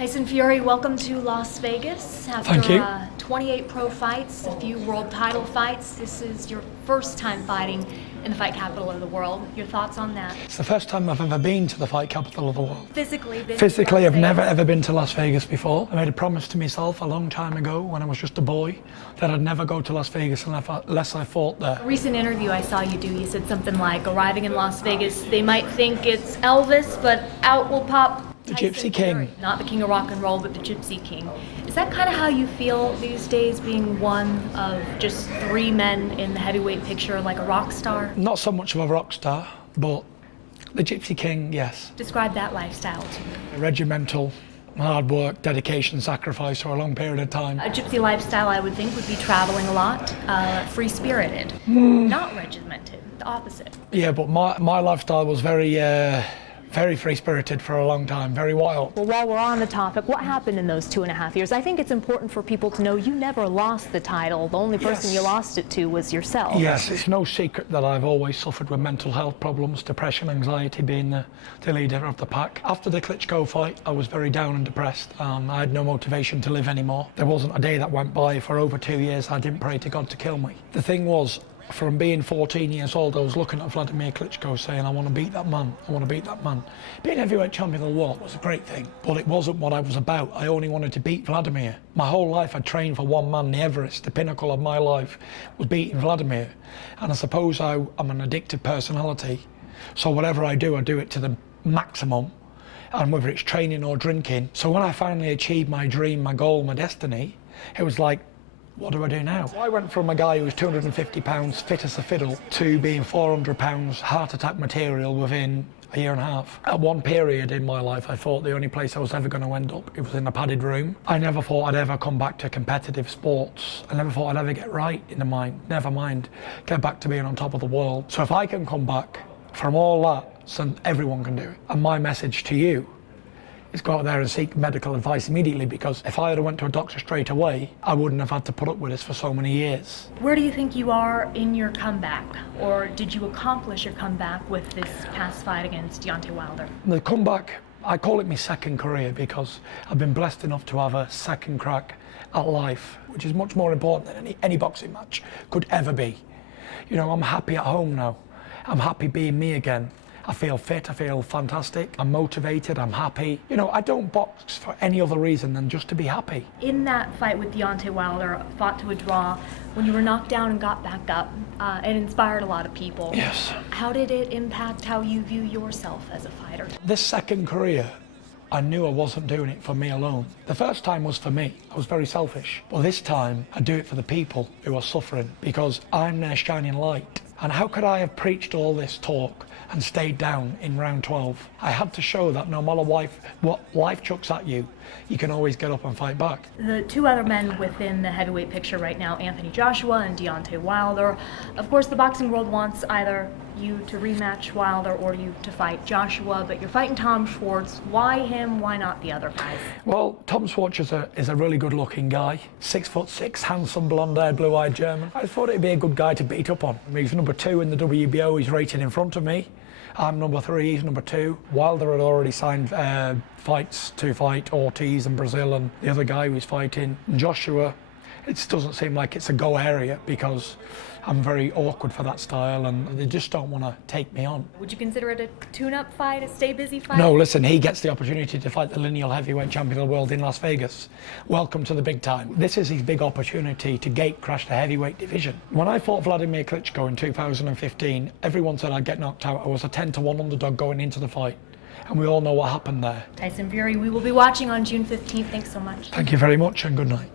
Tyson Fury, welcome to Las Vegas. Thank you. 28 pro fights, a few world title fights. This is your first time fighting in the fight capital of the world. Your thoughts on that? It's the first time I've ever been to the fight capital of the world. Physically, I've never ever been to Las Vegas before. I made a promise to myself a long time ago when I was just a boy that I'd never go to Las Vegas unless I fought there. A recent interview I saw you do, you said something like, arriving in Las Vegas, they might think it's Elvis, but out will pop The Tyson Gypsy Fury. King. Not the king of rock and roll, but the Gypsy King. Is that kind of how you feel these days, being one of just three men in the heavyweight picture, like a rock star? Not so much of a rock star, but the Gypsy King, yes. Describe that lifestyle to me. Regimental, hard work, dedication, sacrifice for a long period of time. A gypsy lifestyle, I would think, would be traveling a lot, free-spirited, not regimented, the opposite. Yeah, but my lifestyle was very free-spirited for a long time, very wild. Well, while we're on the topic, what happened in those 2.5 years? I think it's important for people to know you never lost the title. The only person you lost it to was yourself. Yes, it's no secret that I've always suffered with mental health problems, depression, anxiety, being the leader of the pack. After the Klitschko fight, I was very down and depressed. I had no motivation to live anymore. There wasn't a day that went by for over 2 years I didn't pray to God to kill me. The thing was, from being 14 years old, I was looking at Vladimir Klitschko saying, I want to beat that man, I want to beat that man. Being heavyweight champion of the world was a great thing, but it wasn't what I was about. I only wanted to beat Vladimir. My whole life I trained for one man, the Everest, the pinnacle of my life was beating Vladimir. And I suppose I'm an addictive personality, so whatever I do it to the maximum, and whether it's training or drinking. So when I finally achieved my dream, my goal, my destiny, it was like, what do I do now? So I went from a guy who was 250 pounds, fit as a fiddle, to being 400 pounds, heart attack material within a year and a half. At one period in my life, I thought the only place I was ever going to end up, it was in a padded room. I never thought I'd ever come back to competitive sports. I never thought I'd ever get right in the mind, never mind get back to being on top of the world. So if I can come back from all that, so everyone can do it. And my message to you is go out there and seek medical advice immediately, because if I had went to a doctor straight away, I wouldn't have had to put up with this for so many years. Where do you think you are in your comeback? Or did you accomplish your comeback with this past fight against Deontay Wilder? The comeback, I call it my second career, because I've been blessed enough to have a second crack at life, which is much more important than any boxing match could ever be. You know, I'm happy at home now. I'm happy being me again. I feel fit, I feel fantastic, I'm motivated, I'm happy. You know, I don't box for any other reason than just to be happy. In that fight with Deontay Wilder, fought to a draw, when you were knocked down and got back up, it inspired a lot of people. Yes. How did it impact how you view yourself as a fighter? This second career, I knew I wasn't doing it for me alone. The first time was for me. I was very selfish. But this time, I do it for the people who are suffering, because I'm their shining light. And how could I have preached all this talk and stayed down in round 12? I had to show that no matter what life chucks at you, you can always get up and fight back. The two other men within the heavyweight picture right now, Anthony Joshua and Deontay Wilder. Of course, the boxing world wants either you to rematch Wilder or you to fight Joshua, but you're fighting Tom Schwarz. Why him? Why not the other guys? Well, Tom Schwarz is a really good-looking guy. 6'6", handsome, blonde-haired, blue-eyed German. I thought it'd be a good guy to beat up on. He's number 2 in the WBO. He's rated in front of me. I'm number 3, he's number 2. Wilder had already signed fights to fight Ortiz and Brazil and the other guy who he's fighting. And Joshua, it doesn't seem like it's a go area, because I'm very awkward for that style and they just don't want to take me on. Would you consider it a tune-up fight, a stay-busy fight? No, listen, he gets the opportunity to fight the lineal heavyweight champion of the world in Las Vegas. Welcome to the big time. This is his big opportunity to gate crash the heavyweight division. When I fought Vladimir Klitschko in 2015, everyone said I'd get knocked out. I was a 10-1 underdog going into the fight. And we all know what happened there. Tyson Fury, we will be watching on June 15th. Thanks so much. Thank you very much and good night.